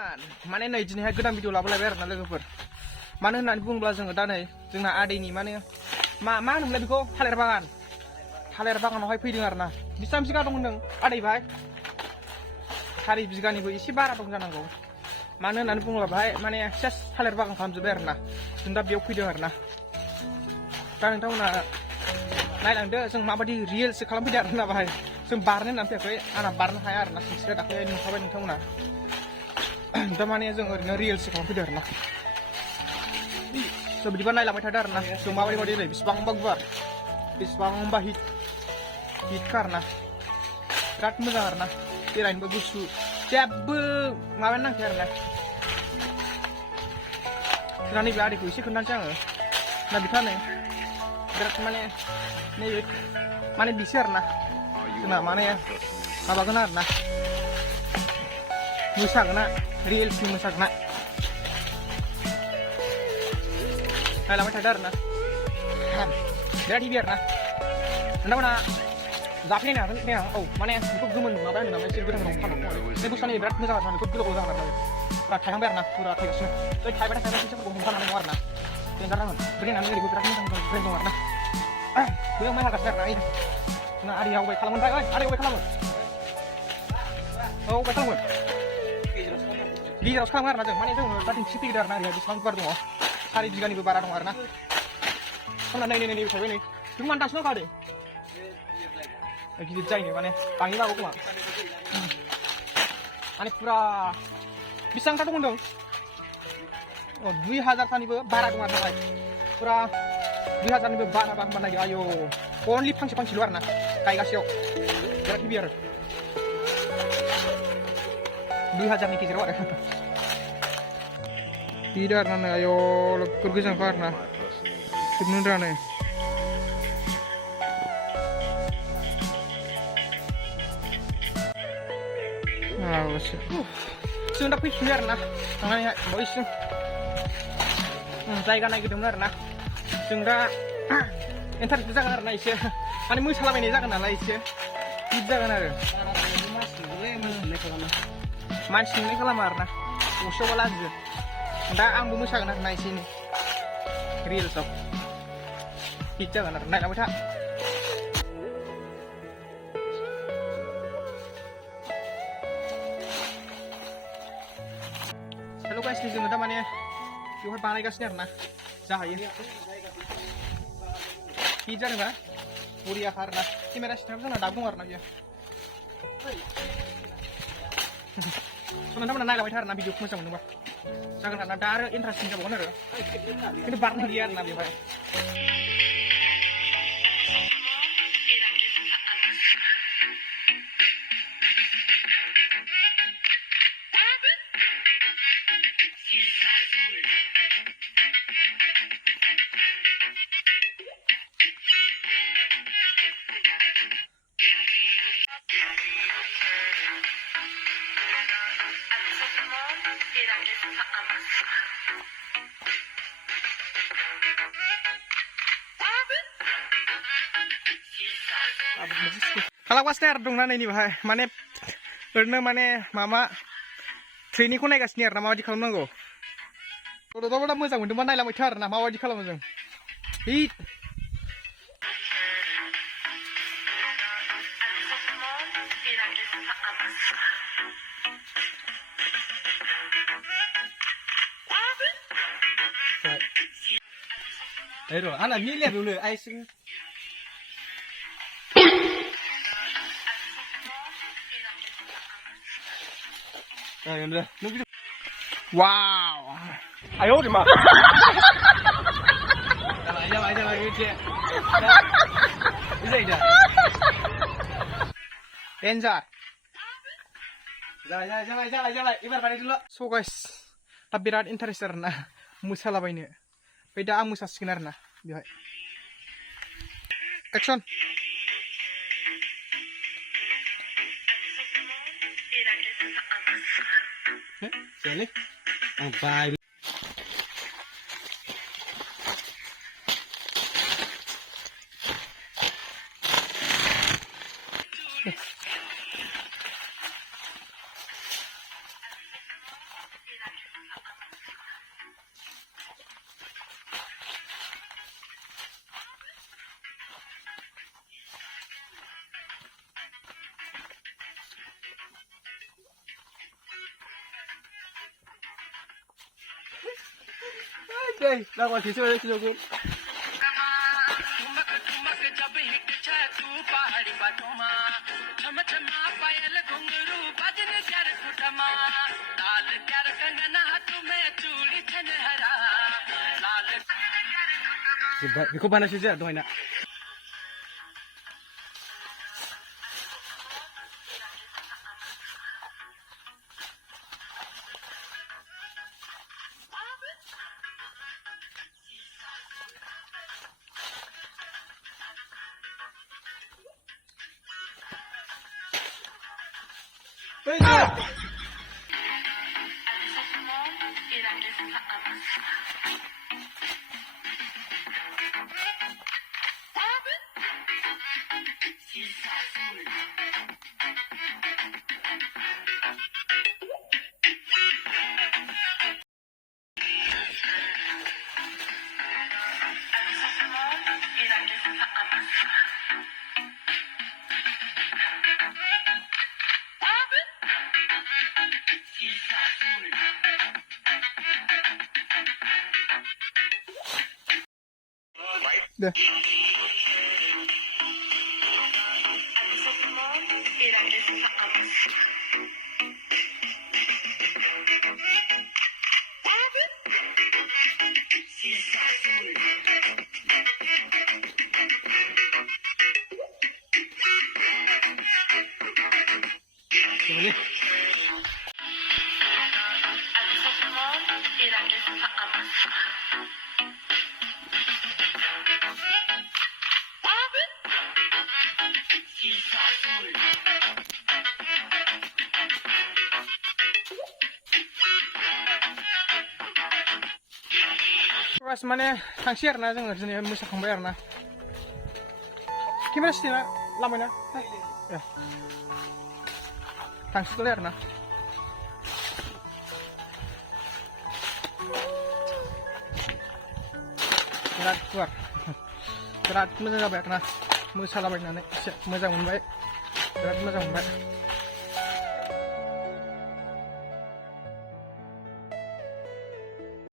teman-teman, mana nih jenisnya gedang video labar-labar na logoफोर. Mana होननानै बुङोब्ला जोङो दा नै जोंना आदैनि माने मा होनोमोनलाय बेखौ थालिर बागानावहाय फैदों आरोना। बेसेबां बिगा दं होनदों आदै भाई? 4 बिगानिबो एसे बारा दं जानांगौ। मानो होननानै बुङोब्ला भाई माने सेस थालिर बागान खालामजोब्बाय आरोना। जों दा बेयाव फैदों आरोना। दा नोंथांमोना नायलांदो जों माबायदि रियेलसो खालामफैदों आरोना भाई। जों बारनो होननानै फैयाखै, आंना बारनो हाया आरोना। सिनस्रिया दाख्लै नुखाबाय नोंथांमोना। दा माने जों ओरैनो रियेलसो खालामफैदों आरोना। स' बिदिबा नायलांबाय थादो आरोना। जों माबायदि बेसेबांबा गुवार, बेसेबांबा हिटखा आरोना। बिराद मोजां आरोना। बेरायनोबो गुसु, जेबो माबायानो नांखाया आरोना। जोंना नैबे आदैखौ एसे खोन्थानोसै आङो। ना बिथाङा नै बिराद माने बिसो आरोना। जोंना माने माबागोन आरोना, मोसागोना रियेलसि मोसागोना नायलांबाय थादो आरोना। बिराद हेभि आरोना। नोंथांमोना जाफैनो हागोन ने? औ माने बेखौ गोमोन माबा होनो नामा एसे गोथां गोथां फानहर। बे बुस्थुआ बिराद मोजां आरोना। बेखौ गोलाव जागोन आरोना। फुरा थायहांबाय आरोना, फुरा थायगासिनो। बै थायबाय फैसाफोरखौ हमथानानै दं आरोना। देन्जारनांगोन ब्रेनानो ओरैबो बिराद मोजां ब्रेन दं आरोना। बैयाव माइ हागासिनो आरोना। जोंना आदैया अबाय खालामोन थाय? ओइ आदै अबाय खालामो? औ अबाय खालामो? गेजेरावसो खालामो आरोना जों। माने जोङो दा दिन्थि फैगोन आरोना। ओरैहाय बेसेबां गुवार दङ। 4 बिगानिबो बारा दं आरोना। होनना नै थायबाय नै। बेखौ मानो दानस'नो होखादों? गिदिर जायो माने बाङैबाबो खोमा। माने फुरा बेसेबांथा दं होनदों? 2000थानिबो बारा दं आरोना भाई। फुरा 2000निबो बारा होनबा नायदो। आयौ अनलि फांसेल' आरोना गायगासेयाव। बिराद हेभि आरो 2000नि गेजेराव आरो। बिदि आरोना नै आयौ नोगोर गोजानखा आरोना। जोबनो रोङा नै। जों दा फैफिनबाय आरोना। थांनानैहाय बैसिम जायगा नायगिरदोंमोन आरोना। जों दा इन्टारेस्ट जागोन आरोना एसे। माने मोसालाबायनाय जागोन नालाय एसे हिट जागोन आरो। मानसि नुनाय खालामा आरोना। गस्लायावबा लाजियो। दा आंबो मोसागोन आरोना एसे एनै रियेल्सआव। हिट जागोन आरो नायलांबाय था। हेल' गाइस, जोङो दा माने बेवहाय बानायगासिनो आरोना। जाहायो हिट जादोंबा बरियाखा आरोना। केमेरा सिस्टेमाबो जोंना दाबो दं आरोना बेयो। नोंथांमोना नायलांबाय था आरोना भिडिअखौ मोजां मोनोबा। जागोन आरोना। दा आरो इन्टारेस्टिं जाबावगोन आरो। खिन्थु बारनाय गैया आरोना बेवहाय। खालामगासिनो आरो दंना नै बाहाय। माने ओरैनो माने माबा ट्रेनिंखौ नायगासिनो आरोना माबायदि खालामनांगौ। दा मोजां मोनदोंबा नायलांबाय था आरोना माबायदि खालामो जों। हिट र' आंना मिलाया बेयावनो icing. Wow. Ayo di mana? Jalan ini. Bisa tidak? Danger. Jalan. Ibar balik dulu. So guys, दा बिराद इन्टारेस्ट आरोना मोसालाबायनो। ओमफ्राय दा आं मोसासिगोन आरोना बेवहाय। Action. Sini. Bye. Oke, lawan sisi mana sih aku? Coba, aku mana sih dia doain nak? Dah. Ini. Pas mana tangsi arna जोङो दिनै मोसाखांबाय आरोना केमेरा स्टेना लामायना ए थांसिगोनलाय आरोना बिराद गुवार बिराद मोजां जाबाय आरोना मोसालाबायनानै एसे मोजां मोनबाय बिराद मोजां मोनबाय